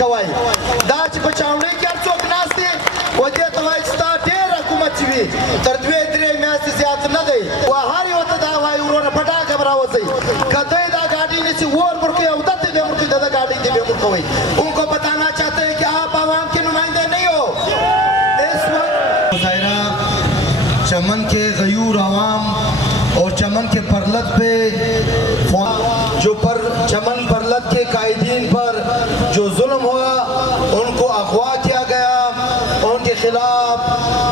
کوي دا چې په چاونډۍ کې هر څوک ناست دي و دې ته وایي چې ستا ډېر حکومت چې وي تر 2-3 میاشتې زیات نه دی و هر یو ته دا وایي وروره پټاکه به راوځئ که دوی دا गाड़ी نیسي और मुड़के उधर से मुड़के दादा गाड़ी से मुड़के हुई उनको बताना चाहते हैं कि आप आवाम के नुमाइंदे नहीं हो इस वक्त मुजाहिरा चमन के गयूर आवाम और चमन के परलत पे जो पर चमन परलत के कायदीन पर जो जुल्म हुआ उनको अगवा किया गया उनके खिलाफ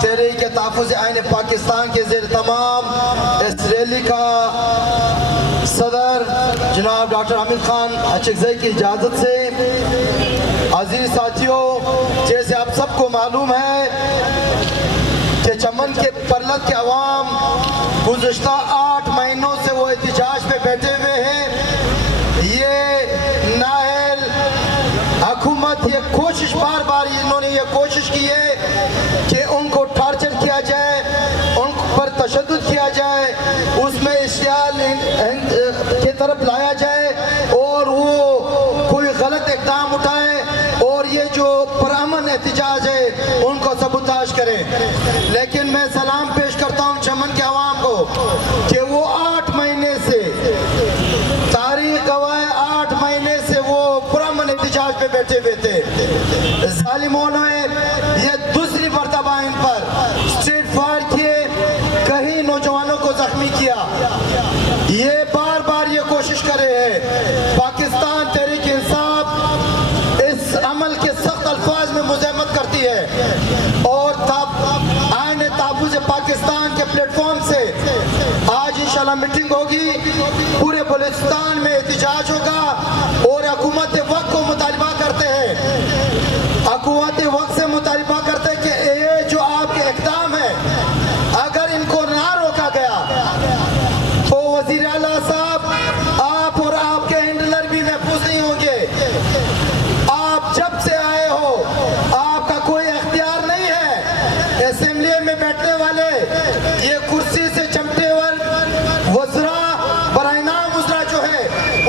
तहरीक तहफ़्फ़ुज़ आइन पाकिस्तान के ज़ेर तमाम इस रैली का सदर जनाब डॉक्टर हामिद खान अचकज़ई की इजाज़त से अजीज़ साथियों जैसे आप सबको मालूम है कि चमन के परलत के अवाम गुज़श्ता 8 महीनों से वो एहतिजाज पे बैठे हुए हैं ये नाअहल हुकूमत ये कोशिश बार बार इन्होंने ये कोशिश की है कि उनको टार्चर किया जाए उन पर तशद्दुद किया जाए उसमें इश्तियाल की तरफ लाया जाए और वो कोई गलत इक़दाम उठाए और ये जो पुरअमन एहतिजाज है उनको सबूताज करें लेकिन मैं सलाम पेश करता हूँ चमन के अवाम को कि वो 8 महीने से तारीख गवाह 8 महीने से वो पुरअमन एहतिजाज पे बैठे हुए थे ज़ालिमों ने ये दूसरी मर्तबा इन पर स्ट्रीट फायर किए कहीं नौजवानों को जख्मी किया ये बार बार ये कोशिश कर रहे हैं पाकिस्तान तहरीक इंसाफ इस अमल के सख्त अल्फाज में मुज़ाहमत करती है और तब आईन तहफ़्फ़ुज़ पाकिस्तान के प्लेटफॉर्म से आज इंशाल्लाह मीटिंग होगी पूरे बलूचिस्तान में एहतिजाज होगा और हुकूमत वक्त को मुतालबा करते हैं हुकूमत वक्त से मुतालबा करते हैं कि ये जो आपके इक़दाम है अगर इनको ना रोका गया तो वज़ीर आला साहब आप और आपके हैंडलर भी महफूज नहीं होंगे आप जब से आए हो आपका कोई इख्तियार नहीं है असेंबली में बैठने वाले ये कुर्सी से चमटे हुए वज़रा बराइनाम वज़रा जो है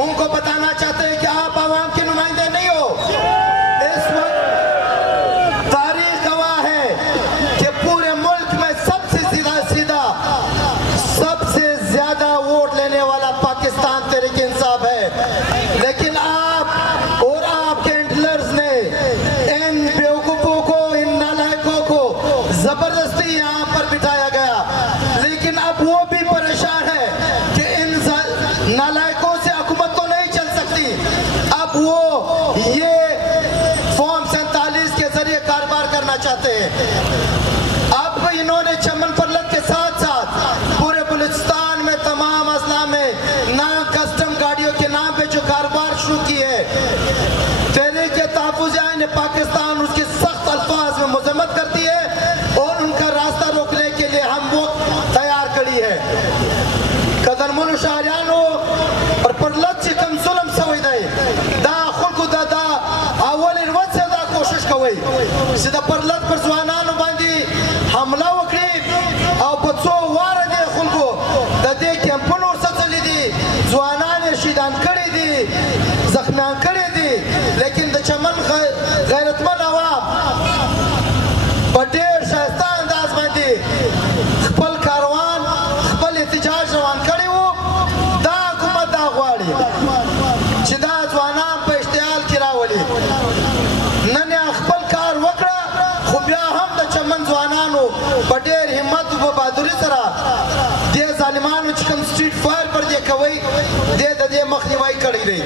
उनको बताना चाहते हैं कि आप आवाम के नुमाइंदे नहीं हो इस वक्त तारीख गवाह है कि पूरे मुल्क में सबसे सीधा सबसे ज्यादा वोट लेने वाला पाकिस्तान तहरीक इंसाफ है लेकिन आप और आपके हैंडलर्स ने इन बेवकूफों को इन नालायकों को जबरदस्ती यहाँ पर बिठाया गया लेकिन अब वो भी परेशान है कि इन नालायकों से हुकूमत तो नहीं चल सकती अब वो ये फॉर्म 47 के जरिए कारोबार करना चाहते हैं अब इन्होंने चमन परलत के साथ साथ पूरे बलूचिस्तान में तमाम अजला में ना कस्टम गाड़ियों के नाम पे जो कारोबार शुरू की है तहरीक तहफ़्फ़ुज़ आइन पाकिस्तान उसकी सख्त अल्फाज में मुज़ाहमत करती है और उनका रास्ता रोकने के लिए हम वो तैयार करी है कदरमन शाहरियानो और परलत से कम जुल्म सवई दे दा खुल्कु दा अवल वक्त से दा कोशिश कवई सीधा परलत पर जवानानो बांधी हमला वकड़ी और बच्चों वार दे खुल्कु दा दे कैंपन और सचली दी जवानान शहीदान कड़ी दी जख्मियान कड़ी दी लेकिन द चमन गैरतमंद अवाम बटेर शाइस्ता अंदाज बांधी खपल कारवान खपल एहतिजाज रवान कड़ी वो दा हुकूमत दा गवाड़ी چې دا ځوانان په اشتعال کې راولي نن یې خپل کار وکړه خو بیا هم د چمن ځوانانو په ډېر همت او په بهادري سره دې ظالمانو چې کوم سټریټ فایر پر دې کوي دې د دې مخنیوی کړی دی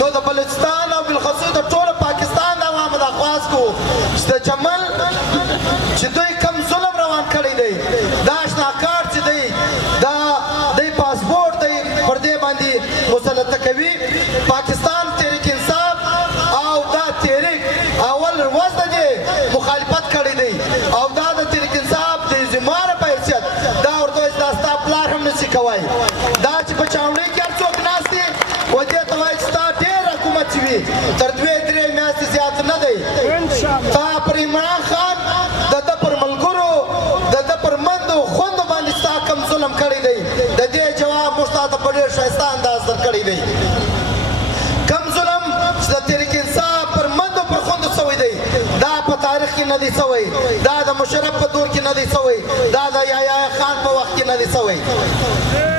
نو د بلوچستان او بالخصوص د ټول پاکستان د عوامو د خواست کو چې د چمن چې دوی کم ظلم روان کړی دی دا اشنا کارت چې دی دا د پاسپورت دی پر دې باندې مسلط کوي पाकिस्तान तहरीक इंसाफ او دا تحریک اول ورځ د مخالفت کړی دی او دا د تحریک انصاف د زماره په حیثیت دا ورته استا پلار هم نشي کوي دا چې په چاونډۍ کې هر څوک ناست دي و دې ته وایي چې تا ډېر حکومت چې وي تر 2-3 میاشتې زیات نه دی تا پر عمران خان د ده پر ملګرو د ده پر مندو خوندو باندې ستا کم ظلم کړی دی د دې جواب موږ تا ته په ډېر ښایسته انداز درکړی دی کم ظلم چې د تحریک انصاف نه دي سوی دا د مشرف په دور کې نه دي سوی دا د یحیی خان په وخت کې نه دي سوی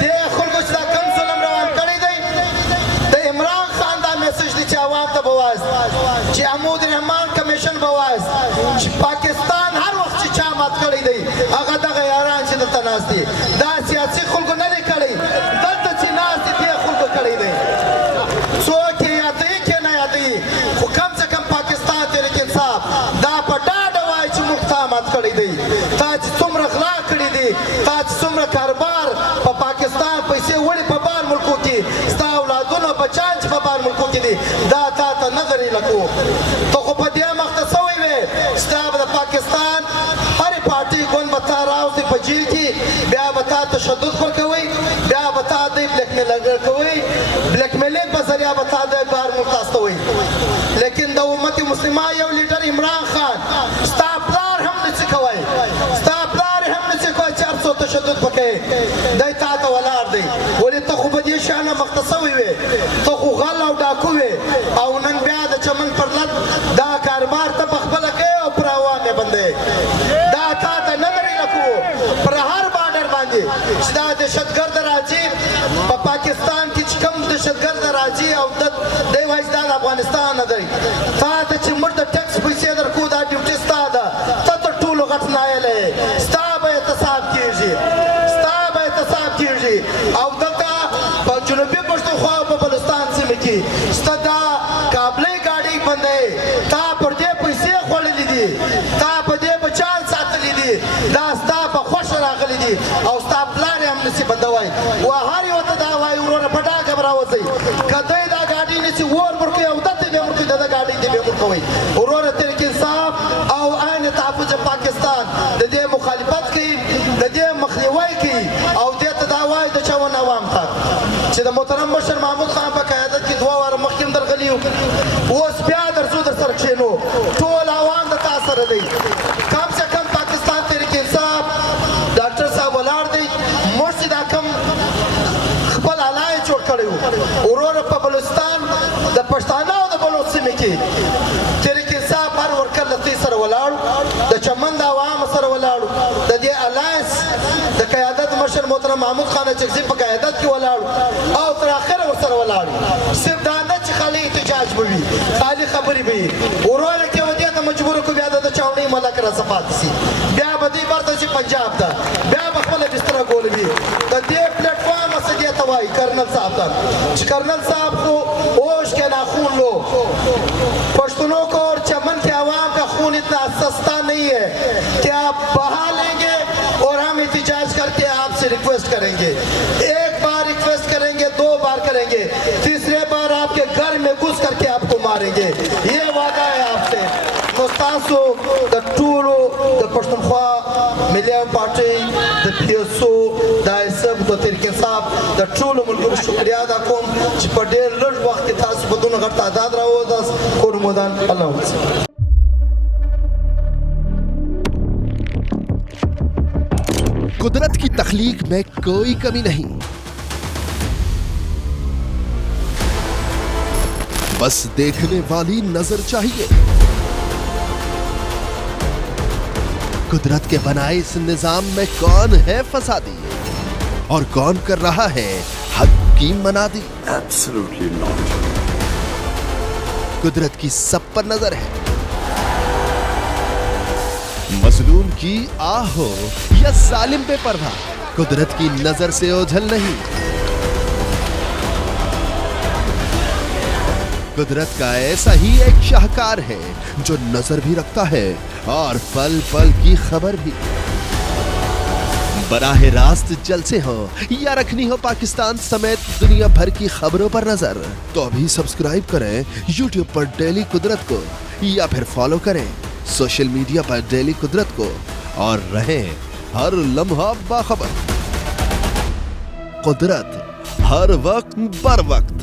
دې خلکو چې دا کم ظلم روان کړی دی د عمران خان دا میسج دی چې عوام ته به وایست چې عمود رحمان کمیشن به وایست چې پاکستان هر وخت چې چا مات کړی دی هغه دغه یاران چې دلته ناست دي دا سیاسي خلکو نه دی کړی دلته چې ناست دي دې خلکو کړی دی څوک یې یادوي که نه یادوي خو کم سے کم پاکستان تحریک انصاف دا په ډاډه وایي چې موږ تا مات کړی دی تا چې څومره غلا کړي دي تا چې څومره کاروبار په پاکستان پیسې وړي په بار ملکو کې ستا اولادونه بچان چې په بار ملکو کې دي دا تا ته نه درې لکو ته خو په دې مخته سوی وې ستا به د پاکستان هرې پارټۍ ګوند به تا راوځي په جیل کې بیا به تا تشدد ورکوئ بیا به تا دوی بلیک میلر کوئ بلیک میلینګ په ذریعه به تا دوی بار ملک ته استوئ لیکن د امت مسلمه یو لیډر عمران خان ستا پلار هم نشي کوی ستا پلار هم نشي کوی چې هر څو تشدد وکړي دی تا ته ولاړ دی ولې ته خو په دې شانه مخته سوی وې ته خو غل او ډاکو وې او نن بیا د چمن پر لد دا کاروبار ته پخپله کوې او پر عوام یې بندوې دا تا ته نه درې لکو پر هر بارډر باندې چې دا دهشتګرد راځي په پاکستان کې چې کوم دهشتګرد راځي او دی وایي دا د افغانستان نه دی تا ته چې موږ د ټیکس پیسې درکو دا ډیوټي ستا ده ته تر ټولو غټ نایل یې ستا به احتساب کېږي ستا به احتساب کېږي او دلته په جنوبي پښتونخوا او په بلوچستان سیمه کې ستا دا کابلۍ ګاډۍ بندوې تا پر دې پیسې خوړلې دي تا په دې بچان ساتلي دي دا ستا په خوښه راغلي دي او ستا پلار یې هم نسي بندوی و هر یو ته دا وایي وروره په ډاګه به راوځئ که دی دا ګاډۍ نسي اور ورکوي او دته بې ورکوي د ده ګاډۍ دې بې ورکوئ وروره تحریک انصاف او عین تحفظ پاکستان د دې مخالفت کوي د دې مخنیوی کوي او دې ته دا وایي د چون عوام ته چې د محترم مشر محمود خان په قیادت کې 2 واره مخکې هم درغلي یو اوس بیا درځو در سره کښېنو ټول عوام د تا سره دی کم سے کم پاکستان تحریک انصاف ډاکټر صاحب ولاړ دی موږ چې دا کم خپل حلای جوړ کړی وو وروره په بلوچستان د پښتانه او د بلوچ سیمې کې تحریک انصاف هر ورکر له دوی سره ولاړو د چمن د عوامو سره ولاړو د دې الاینس د قیادت مشر محترم محمود خان چکزي په قیادت کې ولاړو او تر اخره ورسره ولاړو صرف دا نه چې خالي احتجاج به وي خالي خبرې به وي وروره کې و دې ته مجبور کړو بیا د چاونۍ ملک راڅه پاتې شي بیا به دوی برته شي پنجاب ته بیا به خپله بستره ګولوي د دې پلیټفارم څه دې ته وایي کرنل صاحب ته چې کرنل صاحب کو ہوش کے ناخون لو پشتونوں کو اور چمن کے عوام کا خون اتنا سستا نہیں ہے کہ آپ بہا لیں گے اور ہم احتجاج کر کے آپ سے ریکویسٹ کریں گے ایک بار ریکویسٹ کریں گے 2 بار کریں گے تیسرے بار آپ کے گھر میں گھس کر کے آپ کو ماریں گے یہ وعدہ ہے آپ سے تاسو د ټولو د پښتونخوا ملي پارټۍ د PSO د حزب د تحریک انصاف د ټولو ملګرو شکریا ادا کوم چې په ډېر لږ وخت کې تاسو په دونه غټ تعداد راووتاست کورمودان الله وکړي कुदरत की तख्लीक में कोई कमी नहीं, बस देखने वाली नजर चाहिए। कुदरत के बनाए इस निजाम में कौन है फसादी और कौन कर रहा है हक की मनादी? Absolutely not. कुदरत की सब पर नजर है, मजलूम की आह हो या जालिम पे परवाह, कुदरत की नजर से ओझल नहीं। कुदरत का ऐसा ही एक शाहकार है जो नजर भी रखता है और पल पल की खबर भी। बराह रास्त जलसे हो या रखनी हो पाकिस्तान समेत दुनिया भर की खबरों पर नजर, तो अभी सब्सक्राइब करें YouTube पर डेली कुदरत को या फिर फॉलो करें सोशल मीडिया पर डेली कुदरत को और रहें हर लम्हा बाखबर। कुदरत हर वक्त बर वक्त।